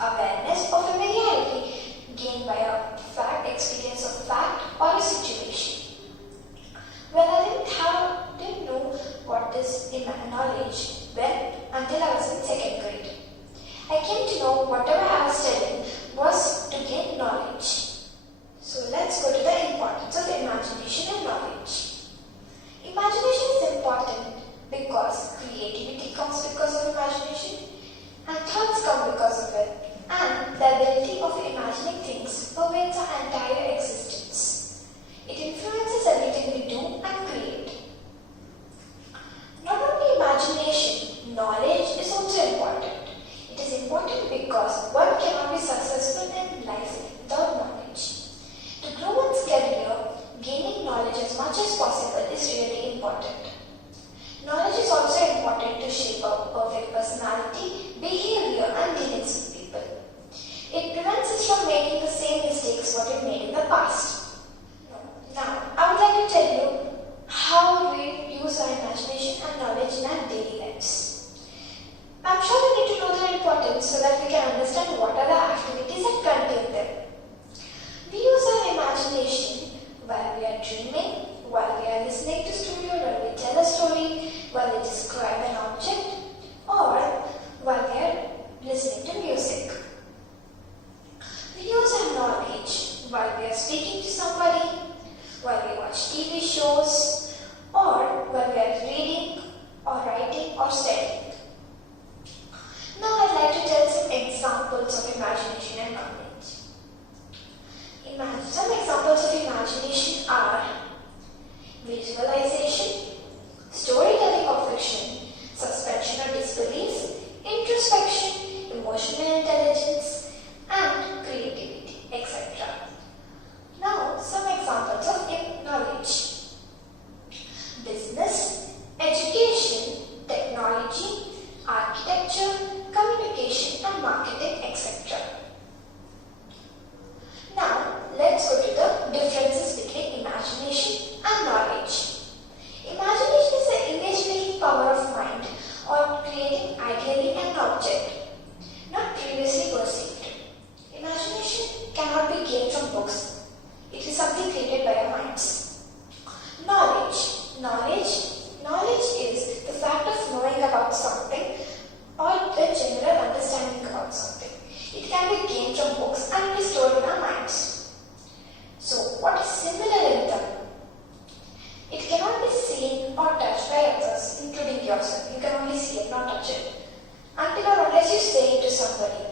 Awareness of familiarity gained by a fact, experience of fact or a situation. Well, I didn't know what is knowledge until I was in second grade. I came to know whatever I was studying was to gain knowledge. So let's go to the importance of imagination and knowledge. Imagination is important because creativity comes because of imagination and thoughts come because of it, and the ability of imagining things pervades our entire existence. It influences everything we do and create. Not only imagination, knowledge is also important. It is important because one cannot be successful in life without knowledge. To grow one's career, gaining knowledge as much as possible is really important. Knowledge is also important to shape a perfect personality, behavior and dealings with people. It prevents us from making the same mistakes what we made in the past. Now, I would like to tell you how we use our imagination and knowledge in our daily lives. I'm sure we need to know their importance so that we can understand what are the activities that contain them. We use our imagination while we are dreaming, while we are listening to story, or while we tell a story, while we describe an object, or while we are listening to music. We use our knowledge while we are speaking to somebody, while we watch TV shows, or while we are reading, or writing, or studying. Now I'd like to tell some examples of imagination and knowledge. Some examples of imagination are visualization, storytelling or fiction, suspension or disbelief, introspection, emotional intelligence, and creativity, etc. Now, some examples of knowledge: business, education, technology, architecture, communication, and marketing, etc. Now, let's go to the differences between imagination and knowledge. Imagination is the image-making power of mind or creating ideally an object not previously perceived. Imagination cannot be gained from books. It is something created by our minds. Knowledge is the fact of knowing about something or the general understanding about something. It can be gained from books and be stored in our minds. So, what is similar in them? It cannot be seen or touched by others, including yourself. You can only see it, not touch it. Until or unless you say it to somebody.